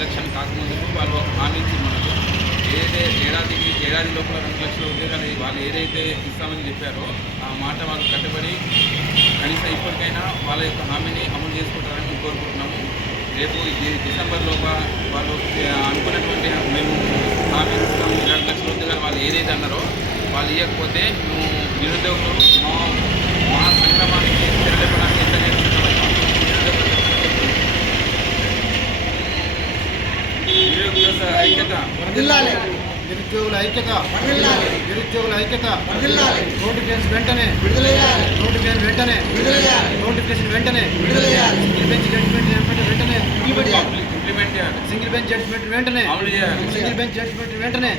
Election కాకముందుకు వాళ్ళు ఒక హామీ ఇచ్చింది మనకు ఏదైతే ఏడాదికి ఏడాది లోపల రెండు లక్షల ఉద్యోగాలు వాళ్ళు ఏదైతే ఇస్తామని చెప్పారో ఆ మాట వాళ్ళు కట్టుబడి కనీసం ఇప్పటికైనా వాళ్ళ యొక్క హామీని అమలు చేసుకుంటారని మేము కోరుకుంటున్నాము. రేపు డిసెంబర్ లోప వాళ్ళు అనుకున్నటువంటి మేము హామీ ఇస్తాము. రెండు లక్షల ఉద్యోగాలు వాళ్ళు ఏదైతే అన్నారో వాళ్ళు ఇవ్వకపోతే మేము నిరుద్యోగులు మా సంక్రమానికి తెరలేపడానికి ఎంత చేస్తున్నామో నిరుద్యోగ ఐక్యత నిరుద్యోగుల ఐక్యత నిరుద్యోగుల ఐక్యత. నోటిఫికేషన్ వెంటనే. నోటిఫికేషన్ వెంటనే. నోటిఫికేషన్ వెంటనే. సింగిల్ బెంచ్ జడ్జిమెంట్ వెంటనే. సింగిల్ బెంచ్ జడ్జిమెంట్ వెంటనే. సింగిల్ బెంచ్ జడ్జిమెంట్ వెంటనే.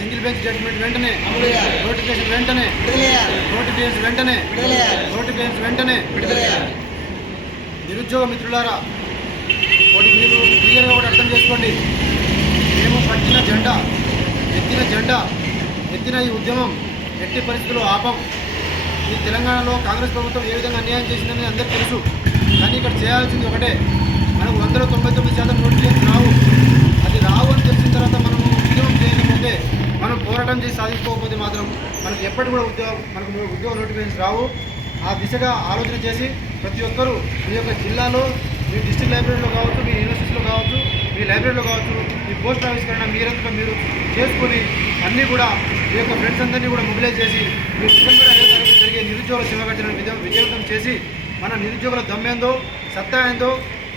సింగిల్ బెంచ్ జడ్జిమెంట్ వెంటనే. నోటిఫికేషన్ వెంటనే. నోటిఫికేషన్ వెంటనే. నోటిఫికేషన్ వెంటనే. నిరుద్యోగ మిత్రులారా మీరు క్లియర్గా ఒకటి అర్థం చేసుకోండి మేము పట్టిన జెండా ఎత్తిన జెండ ఎత్తిన ఈ ఉద్యమం ఎట్టి పరిస్థితుల్లో ఆపం. ఈ తెలంగాణలో కాంగ్రెస్ ప్రభుత్వం ఏ విధంగా అన్యాయం చేసిందని అందరికీ తెలుసు. కానీ ఇక్కడ చేయాల్సింది ఒకటే. మనకు వందల తొంభై తొమ్మిది శాతం నోటిఫికేషన్ రావు. అది రావు అని తెలిసిన తర్వాత మనం ఉద్యమం చేయకపోతే మనం పోరాటం చేసి సాధించుకోకపోతే మాత్రం మనకు ఎప్పటి కూడా ఉద్యోగం మనకు ఉద్యోగ నోటిఫికేషన్ రావు. ఆ దిశగా ఆలోచన చేసి ప్రతి ఒక్కరూ మీ యొక్క జిల్లాలో మీ డిస్టిక్ లైబ్రరీలో కావచ్చు మీ యూనివర్సిటీలో కావచ్చు మీ లైబ్రరీలో కావచ్చు మీ పోస్ట్ ఆవిష్కరణ మీరంతా మీరు చేసుకొని అన్నీ కూడా మీ యొక్క ఫ్రెండ్స్ అందరినీ కూడా మొబిలైజ్ చేసి మీ డిసెంబర్ ఐదో తారీఖు జరిగే నిరుద్యోగ శివగర్జన విజయవంతం చేసి మన నిరుద్యోగుల దమ్మేందో సత్తా ఏందో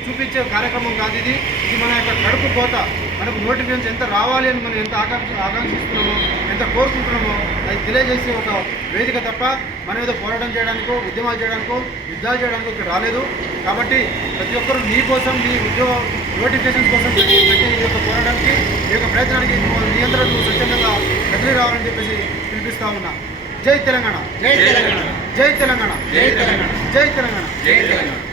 చూపించే కార్యక్రమం కాదు ఇది. ఇది మన యొక్క కడుపు కోత. మనకు నోటిఫికేషన్ ఎంత రావాలి అని మనం ఎంత ఆకాంక్ష ఆకాంక్షిస్తున్నామో ఎంత కోరుకుంటున్నామో అది తెలియజేసే ఒక వేదిక తప్ప మనం ఏదో పోరాటం చేయడానికో ఉద్యమాలు చేయడానికో యుద్ధాలు చేయడానికో ఇక్కడ రాలేదు. కాబట్టి ప్రతి ఒక్కరు నీ కోసం మీ ఉద్యోగ నోటిఫికేషన్ కోసం పెట్టే ఈ యొక్క పోరాటానికి ఈ యొక్క ప్రయత్నానికి నియంత్రణకు స్వచ్ఛందంగా కదిలి రావాలని చెప్పేసి పిలిపిస్తా ఉన్నా. జై తెలంగాణ. జై తెలంగాణ. జై తెలంగాణ. జై తెలంగాణ. జై తెలంగాణ. జై తెలంగాణ.